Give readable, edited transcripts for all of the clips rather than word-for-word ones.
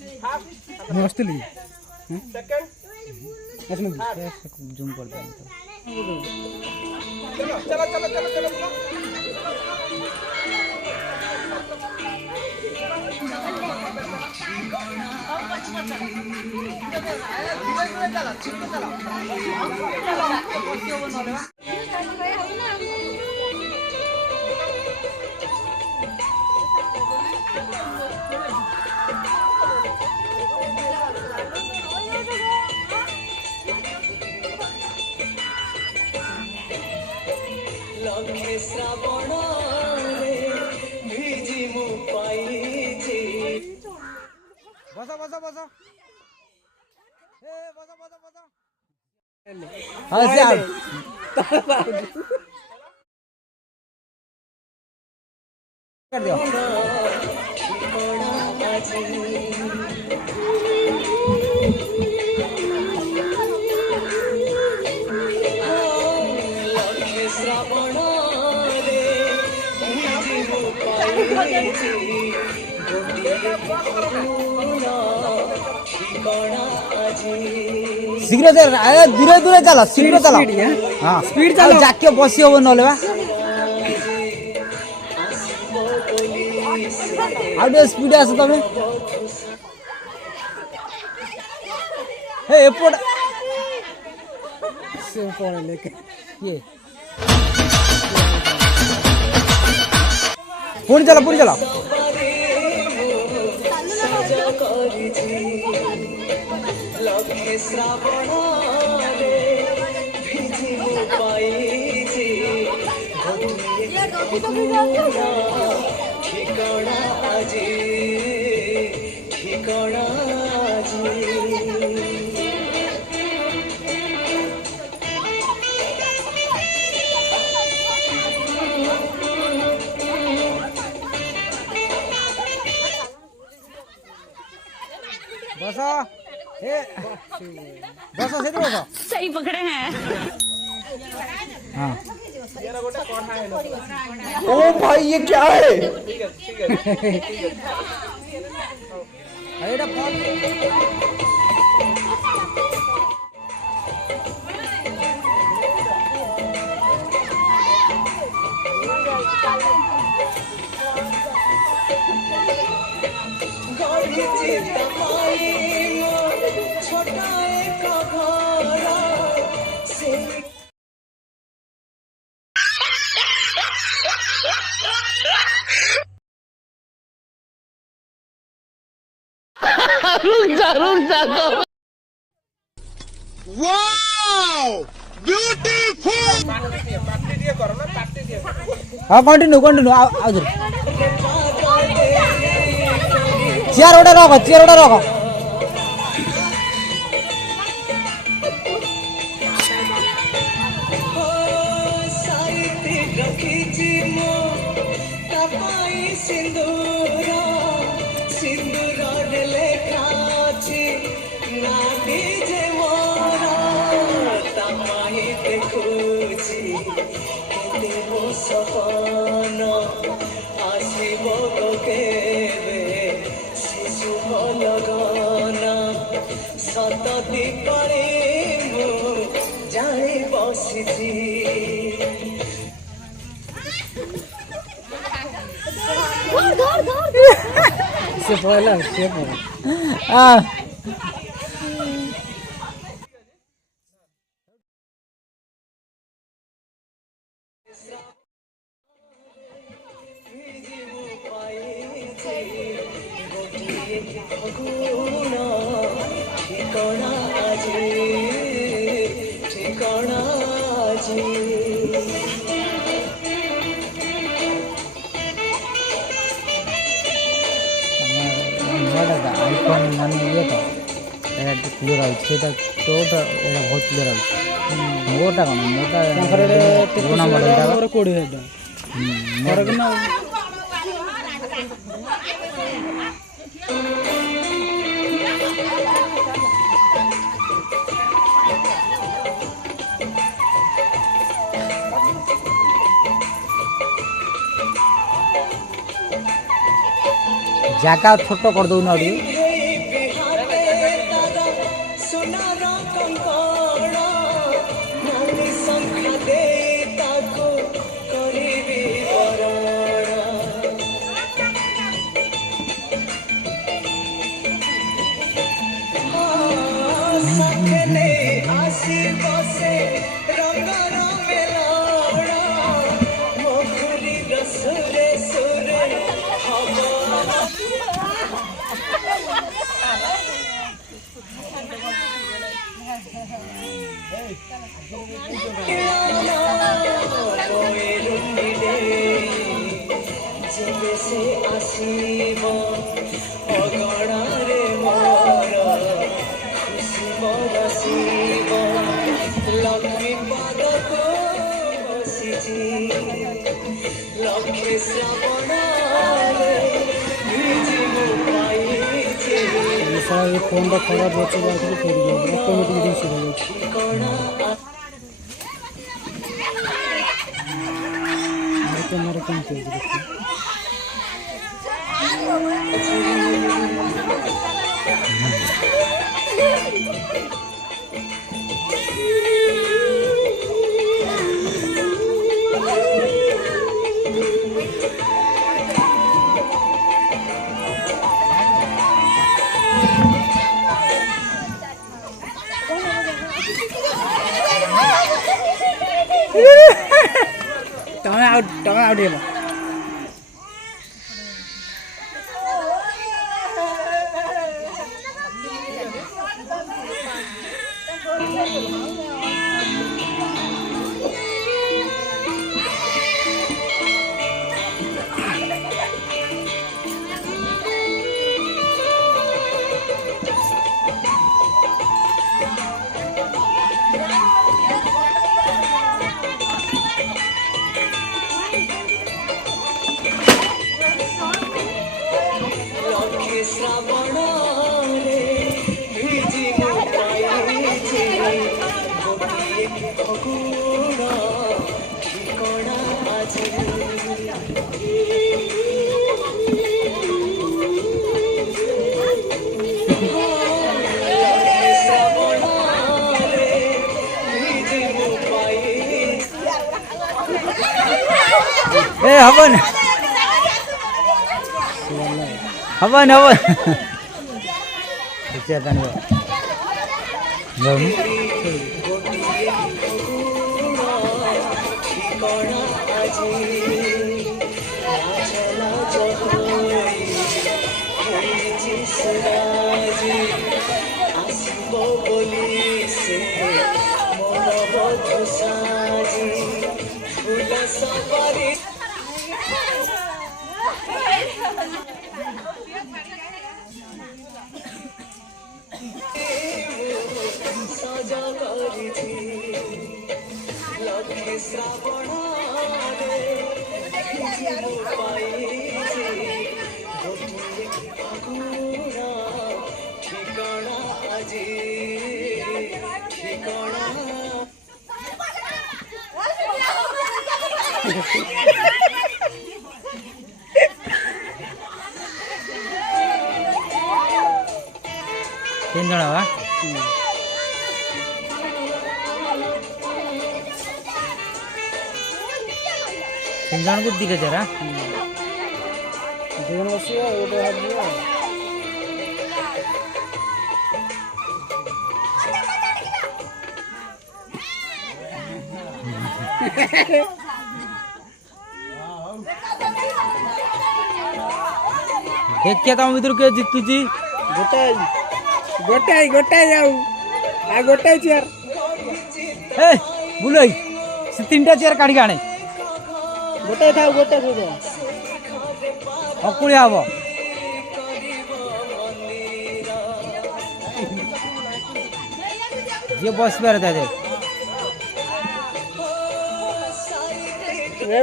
मैं हॉस्टल ही सेकंड इसमें जूम कर दे चलो चलो चलो चलो चलो बोलो लखे श्रावण भिजी मु पाइछि बसा बसा बसा ए बसा बसा बसा हां यार कर दियो शीघ्र दूरे दूरे चला शीघ्र चला हाँ स्पीड चला जाके बसी हम ना आउटे स्पीड आस तुम एपट से लेके ये पूरी चला लखे श्रावण भिजी मु पाइछि ठिकाना आजी ठिकाना आजी बसा बसा से बसा सही पकड़े हैं हाँ ओ भाई ये क्या है अरे फोन रुक जा वाओ ब्यूटीफुल पार्टी दिए करो ना पार्टी दिए हाँ कंटिन्यू आओ चेयर उड़ा रखो सपन आसिब केबे शिशु लगन सतती करे मु जाई बसिछि से पहला ठिकाना जी आईफोन मान ये तो क्लियर आछेटा तोटा एटा बहुत क्लियर आछ मोटा कोन मोटा पुराना मॉडल ता और कोड हेटा मोर के ना जगह छोट कर दो ना देखने आसी बसे रंगर मेलाड़ा मखुरी रसुरे सुरे हवा से आसीब अगणारे मोर खुशी बरसीब लक्ष्मी पाद को बसिची लक्ष्मी श्रावण फोन खराब हो ऑटोमेटिक मेरे कम Tama out dia. श्रावण भिजी पाइछे गोटिए फगुण ठिकଣା आज श्रावण भिजी पाइछे हवन हवन हवन सजा करिछि लक्ष्मी श्रावण पाइछि गोटिए फगुण ठिकଣା আজি ठिकଣା तीन जन बा तीन जन को दिखे जरा जन बसिया ओटे हाथ दिया देखिए तुम भीतर के जीतुची गोटाई गोटाई गोटाई जाऊ आ गोटाई चेयर ए बुलई से तीनटा चेयर काढी आणे गोटाई थाउ गोटाई थो अकुळी हबो जे बस पर दे दे ए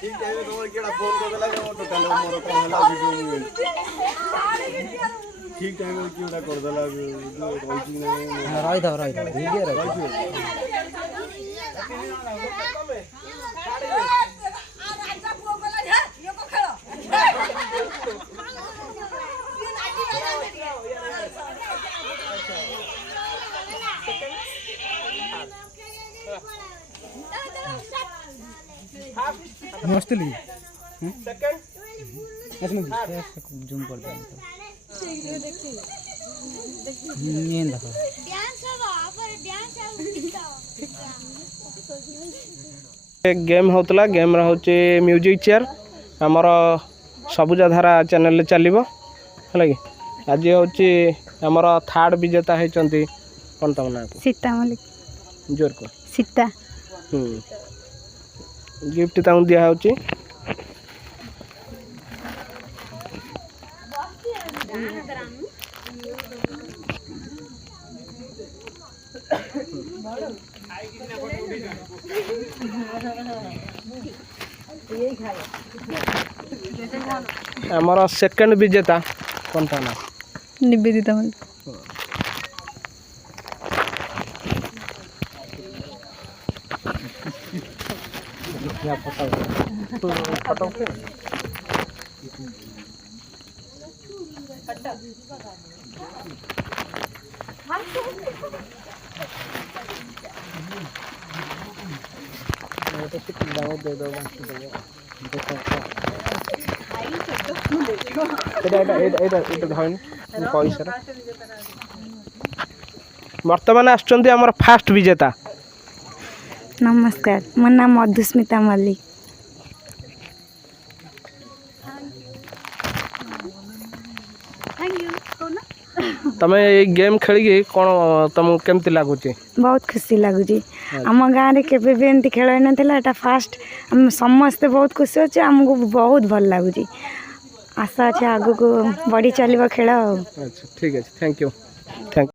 ठीक है तुम्हारे केड़ा फोन कर देला तो टोटल मोर कहला वीडियो नहीं ठीक टाइम में क्यों ना कर देला वीडियो रोइचिंग नहीं रही था वीडियो रही मस्त ली सेकंड इसमें जूम कर दे ಏನು ଦେଖ गेम होतला गेम होचे म्यूजिक चेयर आमर सबुजा धारा चैनल चलो है कि आज हूँ आमर थर्ड विजेता होती कौन तुम ना सीता मलिक जोर को सीता गिफ्ट तक दिया होची आमर सेकंड विजेता कौन था ना निवेदिता मलिक फोटो बर्तमान आसुचंदी आमर फास्ट विजेता नमस्कार मो नाम मधुस्मिता मल्लिक तमे ये गेम खेली कौन तुमको केमती लगुच बहुत खुशी लगुच आम गाँव में केवे भी एमती खेल ना फास्ट आम समस्ते बहुत खुशी अच्छे आमको बहुत भल लगुच आशा अच्छे आगू को बढ़ी चलो खेल। अच्छा ठीक है थैंक यू थैंक